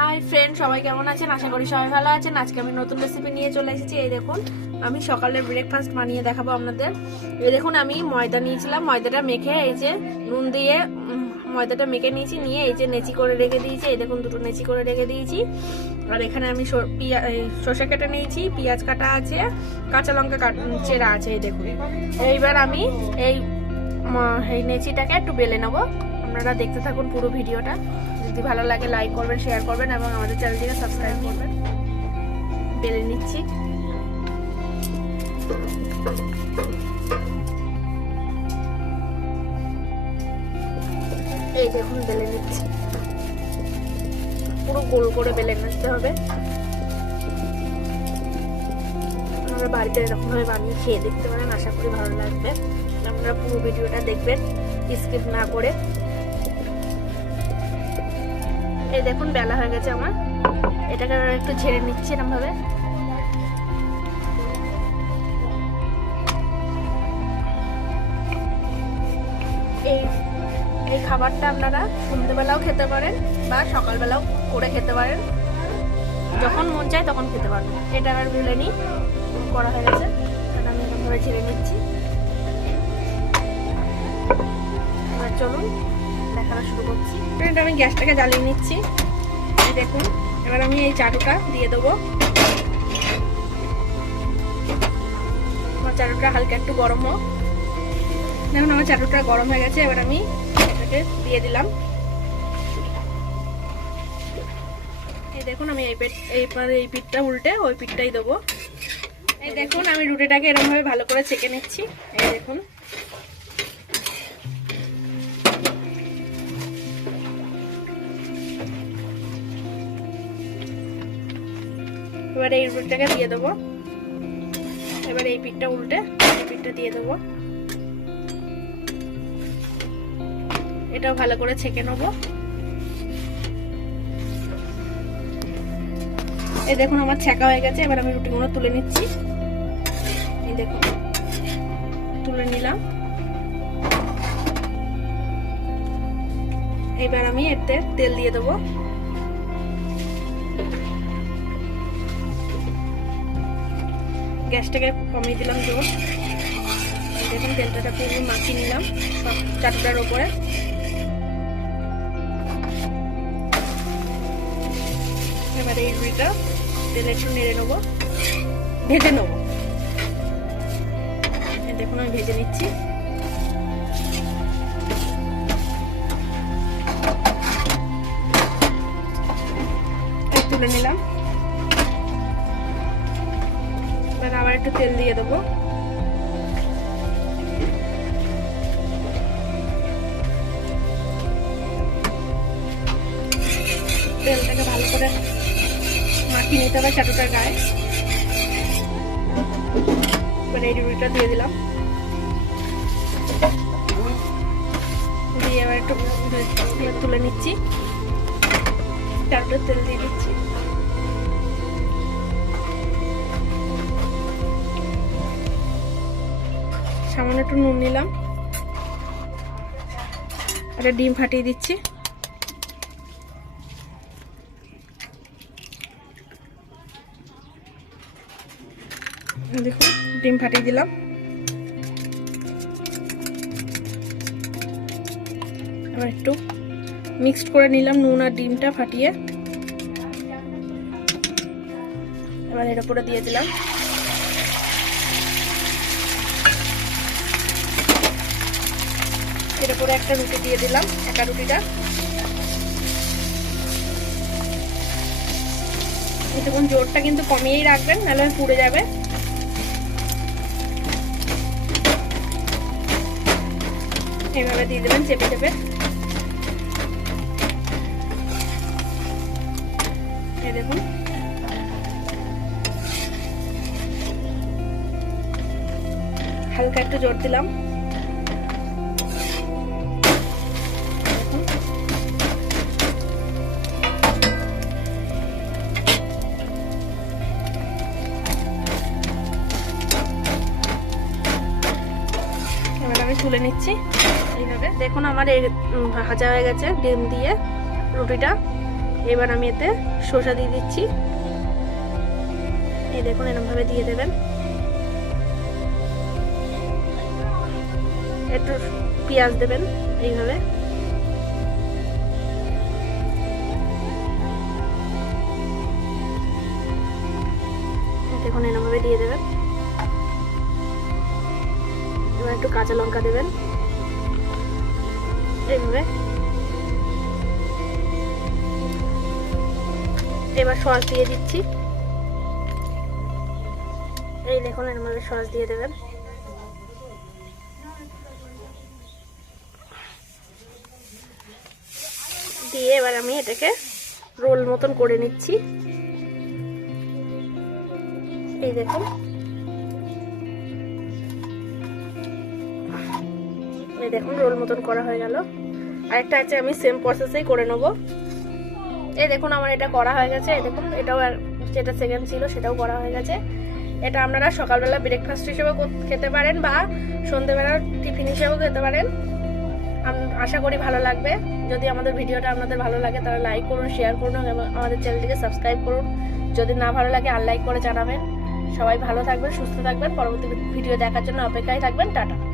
Hi friend সবাই কেমন আছেন? আশা করি সবাই ভালো আছেন। আজকে আমি নতুন রেসিপি নিয়ে চলে এসেছি। এই দেখুন, আমি সকালে ব্রেকফাস্ট বানিয়ে দেখাবো আপনাদের। এই দেখুন, আমি ময়দা নিয়েছিলাম। ময়দাটা মেখে এই যে নুন দিয়ে ময়দাটা মেখে নিয়েছি। নিয়ে এই যে নেচি করে রেখে দিয়েছি। এই দেখুন, দুটো নেচি করে রেখে দিয়েছি। আর এখানে আমি সর্ষে কাটা নিয়েছি। পেঁয়াজ কাটা আছে, কাঁচা লঙ্কা চেরা আছে, এই দেখুন। এইবার আমি এই নেচিটাকে একটু বেলে নেব। আপনারা দেখতে থাকুন পুরো ভিডিওটা। যদি ভালো লাগে লাইক করবেন শেয়ার করবেন এবং আমাদের চ্যানেলটিকে সাবস্ক্রাইব করবেন। বেলে নিচ্ছি। এই দেখুন, বেলে নিচ্ছি। পুরো গোল করে বেলে নিতে হবে। আমরা বাড়িতে এরকমভাবে বানিয়ে খেয়ে দেখতে পারেন, আশা করি ভালো লাগবে। আপনারা পুরো ভিডিওটা দেখবেন স্কিপ না করে। এই দেখুন, বেলা হয়ে গেছে আমার। এটাকে একটু ঝেড়ে নিচ্ছি এরকম ভাবে এই এই খাবারটা আপনারা সন্ধ্যেবেলাও খেতে পারেন বা সকালবেলাও করে খেতে পারেন। যখন মন চায় তখন খেতে পারবেন এটা আর ভেলে নিই করা হয়ে গেছে। আমি এরকমভাবে ঝেড়ে নিচ্ছি। এবার চলুন দেখানো শুরু করছি। এটা আমি গ্যাসটাকে জ্বালিয়ে নিচ্ছি। এই দেখুন, এবার আমি এই চাটুটা দিয়ে দেবো। আমার চাটুটা হালকা একটু গরম হোক। দেখুন, আমার চাটুটা গরম হয়ে গেছে, এবার আমি এটাকে দিয়ে দিলাম। এই দেখুন, আমি এই পেট এইবার এই পিঠটা উল্টে ওই পিঠটাই দেবো। এই দেখুন, আমি রুটিটাকে এরকমভাবে ভালো করে ছেঁকে নিচ্ছি। এই দেখুন। এবার এই রুটিটাকে দিয়ে দেবো। এবার এই পিঠটা উল্টে এই পিঠটা দিয়ে দেবো। এটাও ভালো করে ছেঁকে নেব। এই দেখুন, আমার ছেঁকা হয়ে গেছে। এবার আমি রুটিগুলো তুলে নিচ্ছি। এই দেখুন, তুলে নিলাম। এবার আমি এতে তেল দিয়ে দেবো। গ্যাসটাকে কমিয়ে দিলাম জোর দেখুন তেলটাটা পুরো মাখিয়ে নিলাম সব চারটার ওপরে। এবার এই রুইটা তেলে একটু নেড়ে নেব। ভেজে নেব। দেখুন, আমি ভেজে নিচ্ছি। তুলে নিলাম। একটু তেল দিয়ে দেবো। তেলটাকে ভালো করে মাখিয়ে নিতে হবে চাটুটার গায়ে। এবার এই রুটিটা দিয়ে দিলাম। দিয়ে এবার একটু তুলে নিচ্ছি। চাটুটার তেল দিয়ে দিচ্ছি। সামান্য একটু নুন নিলাম। একটা ডিম ফাটিয়ে দিচ্ছি। দেখুন, ডিম ফাটিয়ে দিলাম। আবার একটু মিক্সড করে নিলাম নুন আর ডিমটা ফাটিয়ে। এবার এর উপরে দিয়ে দিলাম। এর উপরে একটা রুটি দিয়ে দিলাম, একা রুটিটা। দেখুন জোরটা কিন্তু কমিয়েই রাখবেন, নাহলে পুড়ে যাবে। এইভাবে দিয়ে দেবেন, চেপে চেপে। দেখুন। হালকা একটু জোর দিলাম। তুলে নিচ্ছি। এইভাবে। দেখুন, আমার এই ভাজা হয়ে গেছে ডিম দিয়ে রুটিটা। এবার আমি এতে শসা দিয়ে দিচ্ছি। এই দেখুন, এরমভাবে দিয়ে দেবেন। একটু পেঁয়াজ দেবেন, এইভাবে। কাঁচা লঙ্কা দেবেন। এইভাবে। এবার সস দিয়ে দিচ্ছি। এই দেখুন, এর মধ্যে সস দিয়ে দেবেন। দিয়ে এবার আমি এটাকে রোল মতন করে নিচ্ছি। এই দেখুন। দেখুন রোল মতন করা হয়ে গেল। আরেকটা আছে, আমি সেম প্রসেসেই করে নেব। এই দেখুন, আমার এটা করা হয়ে গেছে। এই দেখুন, এটাও আর যেটা সেকেন্ড ছিল, সেটাও করা হয়ে গেছে। এটা আপনারা সকালবেলা ব্রেকফাস্ট হিসেবেও কর- খেতে পারেন বা সন্ধেবেলা টিফিন হিসেবেও খেতে পারেন। আশা করি ভালো লাগবে। যদি আমাদের ভিডিওটা আপনাদের ভালো লাগে, তাহলে লাইক করুন শেয়ার করুন এবং আমাদের চ্যানেলটিকে সাবস্ক্রাইব করুন। যদি না ভালো লাগে আনলাইক করে জানাবেন। সবাই ভালো থাকবেন, সুস্থ থাকবেন। পরবর্তী ভিডিও দেখার জন্য অপেক্ষায় থাকবেন। টাটা।